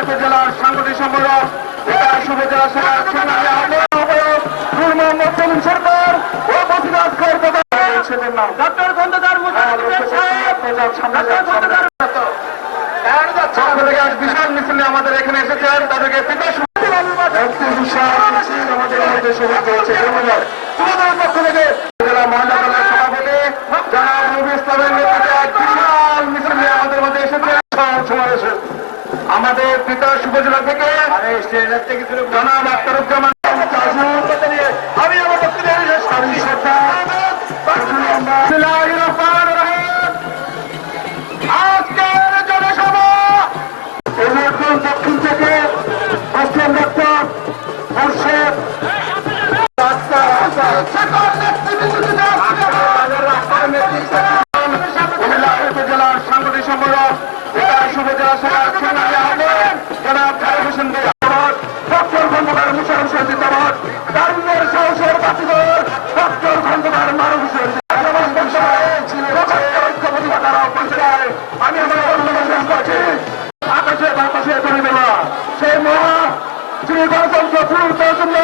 উপজেলার সাংগঠনিক সম্পাদক উপজেলা সরকার ও বসিরাজ খায়ের নাম ডক্টর খন্দকার বিশাল মিছিল আমাদের এখানে এসেছেন তাদেরকে আমাদের মধ্যে সমাপ্ত হয়েছে। ধন্যবাদ। তোমাদের পক্ষ থেকে জেলা মহিলা দলের সভাপতি জনাব রবি ইসলামের নেতৃত্বে এক বিশাল মিছিল নিয়ে আমাদের মধ্যে এসেছে। আমাদের তিতাস উপজেলা থেকে জনাব আখতারুজ্জামান আমি আমার বক্তব্য আজকের জনসভা দক্ষিণ থেকে আসলাম ডক্টর মুর্শেদ উপজেলার সাংগঠনিক সম্পাদক উপজেলা ডক্টর খন্দকার মুশারফ হোসেন জিন্দাবাদ। তারুণ্যের সাহসের বাতিঘর ডক্টর খন্দকার মারুফ হোসেন আমি আমার অন্যবাসন করছি আকাশে বাতাসে করে দেওয়া সেই মহা শ্রী গণতন্ত্র পুনরুদ্ধারের জন্য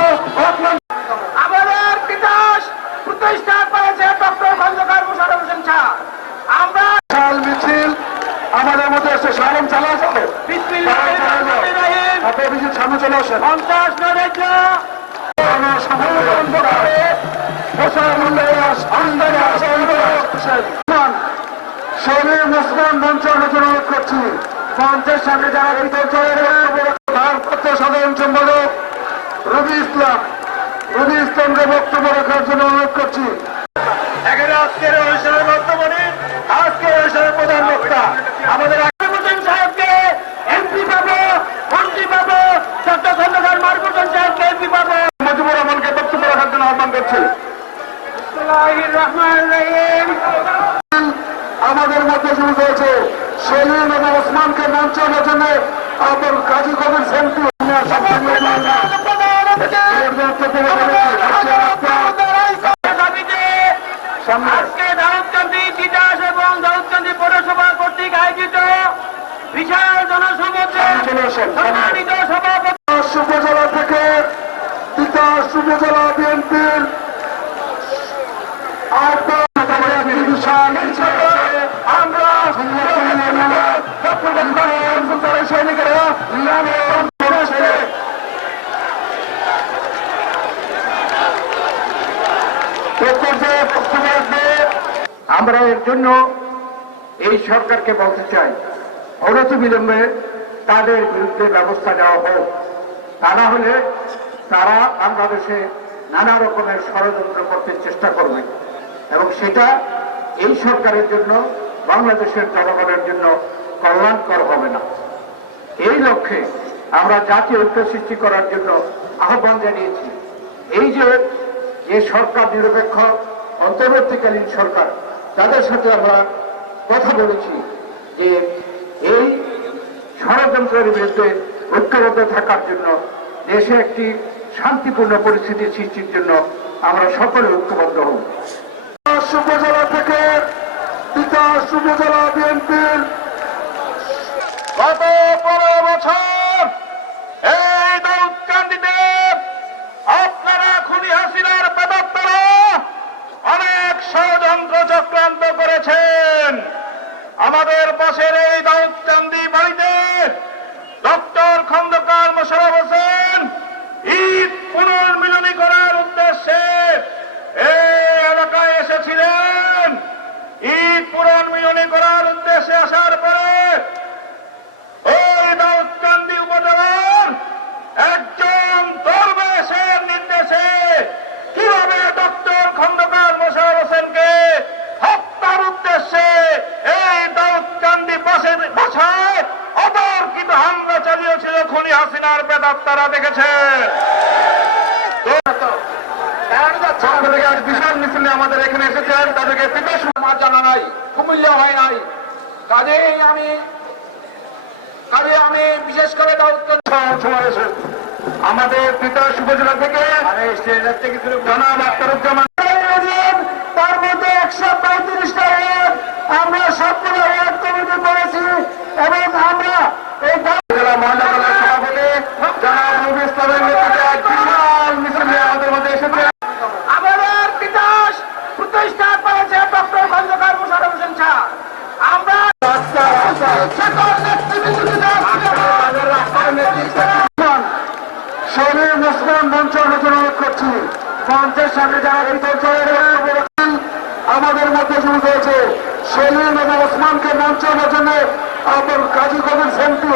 আমাদের তিতাস প্রতিষ্ঠা করেছে ডক্টর খন্দকার মুশারফ হোসেন শাহ। আমরা মিছিল আমাদের মধ্যে এসে সালাম চালা যাবে সামনে চলে আসেন 50 মুসলমান মঞ্চ অনুরোধ করছি মঞ্চের সামনে যারা সাধারণ সম্পাদক রবি ইসলামকে বক্তব্য রাখার জন্য অনুরোধ করছি। আজকের অনুষ্ঠানের বক্তব্য নিন আজকের অনুষ্ঠানের প্রধান বক্তা আমাদের সাহেবকে এমপি পাবো মন্ত্রী পাবো ডক্টর খন্দকার মারুফ হোসেন সাহেবকে এমপি পাবো মুজিবুর রহমানকে বক্তব্য রাখার জন্য আহ্বান করছি। আমাদের মধ্যে শুরু হয়েছে সেলিম এবং ওসমানকে মঞ্চ আনার জন্য আপনার কাজী কবির সেন্টু আজকে দাউদকান্দি তিতাস এবং দাউদকান্দি পৌরসভা কর্তৃক আয়োজিত বিশাল জনসমাবেশে সভাপতি উপজেলা থেকে তিতাস উপজেলা বিএনপির আমরা এর জন্য এই সরকারকে বলতে চাই অনতিবিলম্বে তাদের বিরুদ্ধে ব্যবস্থা নেওয়া হোক। তা না হলে তারা বাংলাদেশে নানা রকমের ষড়যন্ত্র করতে চেষ্টা করবে এবং সেটা এই সরকারের জন্য বাংলাদেশের জনগণের জন্য কল্যাণকর হবে না। এই লক্ষ্যে আমরা জাতীয় ঐক্য সৃষ্টি করার জন্য আহ্বান জানিয়েছি। এই যে সরকার নিরপেক্ষ অন্তর্বর্তীকালীন সরকার তাদের সাথে আমরা কথা বলেছি যে এই ষড়যন্ত্রের বিরুদ্ধে ঐক্যবদ্ধ থাকার জন্য দেশে একটি শান্তিপূর্ণ পরিস্থিতি সৃষ্টির জন্য আমরা সকলে ঐক্যবদ্ধ হব। উপজেলা থেকে তিতাস উপজেলা বিএনপির গত 15 বছর এই দাউদকান্দিতে আপনারা খুনি হাসিনার প্রেতাত্মারা অনেক ষড়যন্ত্র চক্রান্ত করেছেন। আমাদের পাশের এই দাউদকান্দি বাড়িতে ডক্টর খন্দকার মোশাররফ হোসেন ঈদ পুনর্মিলনী করার উদ্দেশ্যে এই এলাকায় এসেছিলেন। ঈদ পুনর্মিলনী করার উদ্দেশ্যে আসার পরে ওই দাউদকান্দি উপজেলার একজন দরবেশের নির্দেশে কিভাবে ডক্টর খন্দকার মোশাররফ হোসেনকে হত্যার উদ্দেশ্যে এই দাউদকান্দি বাসায় অতর্কিত হামলা চালিয়েছিল খুনি হাসিনার প্রেতাত্মারা দেখেছে। বিশাল মিছিল আমাদের এখানে এসেছেন তাদেরকে জানা নাই কুমিল্লা হয় নাই কাজে আমি বিশেষ করে আমাদের তিতাস উপজেলা থেকে জনাব আখতারুজ্জামান তার মধ্যে 135টা ইসলামের নেতৃত্বে এক বিশাল মিছিল নিয়ে আমাদের মধ্যে এসেছে। আমাদের তিতাস প্রতিষ্ঠা করেছে ডক্টর খন্দকার মোশাররফ হোসেন শাহ। আমরা সকল শরীর মুসলমান মঞ্চ আলোচনা করছি। মঞ্চের সামনে যারা আমাদের মধ্যে শুরু হয়েছে, শরীর এবং ওসমানকে মঞ্চ আলোচনায় কাজী কবির সেন্টু